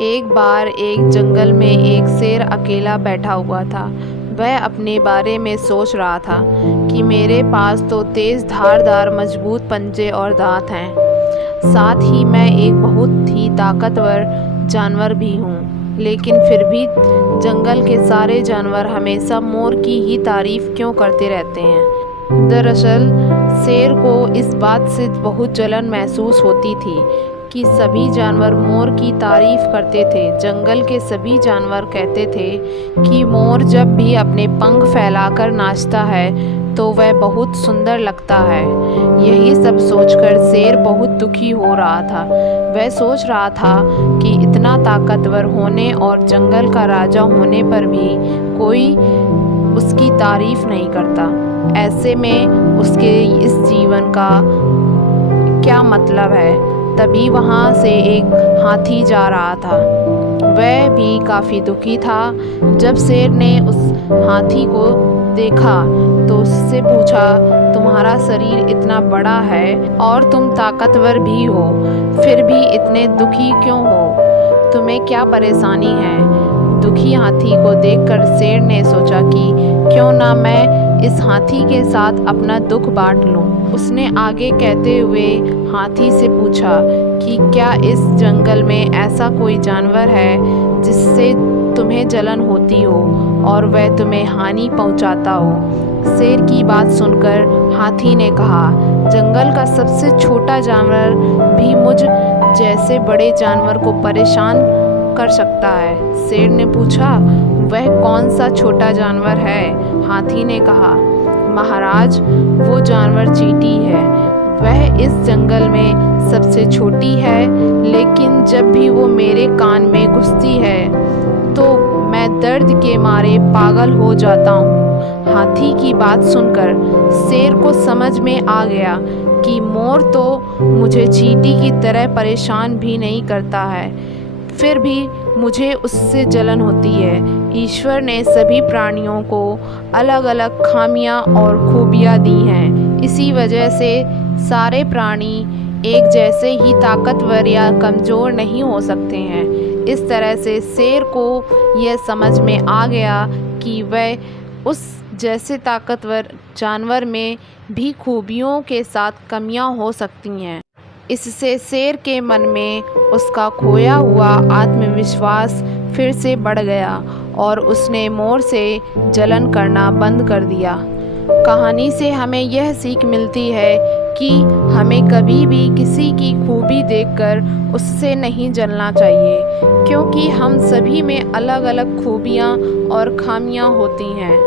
एक बार एक जंगल में एक शेर अकेला बैठा हुआ था। वह अपने बारे में सोच रहा था कि मेरे पास तो तेज़ धारदार मजबूत पंजे और दांत हैं, साथ ही मैं एक बहुत ही ताकतवर जानवर भी हूँ। लेकिन फिर भी जंगल के सारे जानवर हमेशा मोर की ही तारीफ क्यों करते रहते हैं। दरअसल शेर को इस बात से बहुत जलन महसूस होती थी कि सभी जानवर मोर की तारीफ करते थे। जंगल के सभी जानवर कहते थे कि मोर जब भी अपने पंख फैलाकर नाचता है तो वह बहुत सुंदर लगता है। यही सब सोचकर शेर बहुत दुखी हो रहा था। वह सोच रहा था कि इतना ताकतवर होने और जंगल का राजा होने पर भी कोई उसकी तारीफ नहीं करता। ऐसे में उसके इस जीवन का क्या मतलब है। तभी वहाँ से एक हाथी जा रहा था। वह भी काफ़ी दुखी था। जब शेर ने उस हाथी को देखा तो उससे पूछा, तुम्हारा शरीर इतना बड़ा है और तुम ताकतवर भी हो, फिर भी इतने दुखी क्यों हो? तुम्हें क्या परेशानी है? दुखी हाथी को देखकर शेर ने सोचा कि क्यों ना मैं इस हाथी के साथ अपना दुख बांट लूं। उसने आगे कहते हुए हाथी से पूछा कि क्या इस जंगल में ऐसा कोई जानवर है जिससे तुम्हें जलन होती हो और वह तुम्हें हानि पहुंचाता हो? शेर की बात सुनकर हाथी ने कहा, जंगल का सबसे छोटा जानवर भी मुझ जैसे बड़े जानवर को परेशान कर सकता है। शेर ने पूछा, वह कौन सा छोटा जानवर है? हाथी ने कहा, महाराज, वो जानवर चींटी है। वह इस जंगल में सबसे छोटी है, लेकिन जब भी वो मेरे कान में घुसती है तो मैं दर्द के मारे पागल हो जाता हूँ। हाथी की बात सुनकर शेर को समझ में आ गया कि मोर तो मुझे चींटी की तरह परेशान भी नहीं करता है, फिर भी मुझे उससे जलन होती है। ईश्वर ने सभी प्राणियों को अलग अलग खामियां और खूबियां दी हैं। इसी वजह से सारे प्राणी एक जैसे ही ताकतवर या कमज़ोर नहीं हो सकते हैं। इस तरह से शेर को यह समझ में आ गया कि वह उस जैसे ताकतवर जानवर में भी खूबियों के साथ कमियां हो सकती हैं। इससे शेर के मन में उसका खोया हुआ आत्मविश्वास फिर से बढ़ गया और उसने मोर से जलन करना बंद कर दिया। कहानी से हमें यह सीख मिलती है कि हमें कभी भी किसी की खूबी देखकर उससे नहीं जलना चाहिए, क्योंकि हम सभी में अलग अलग खूबियाँ और खामियाँ होती हैं।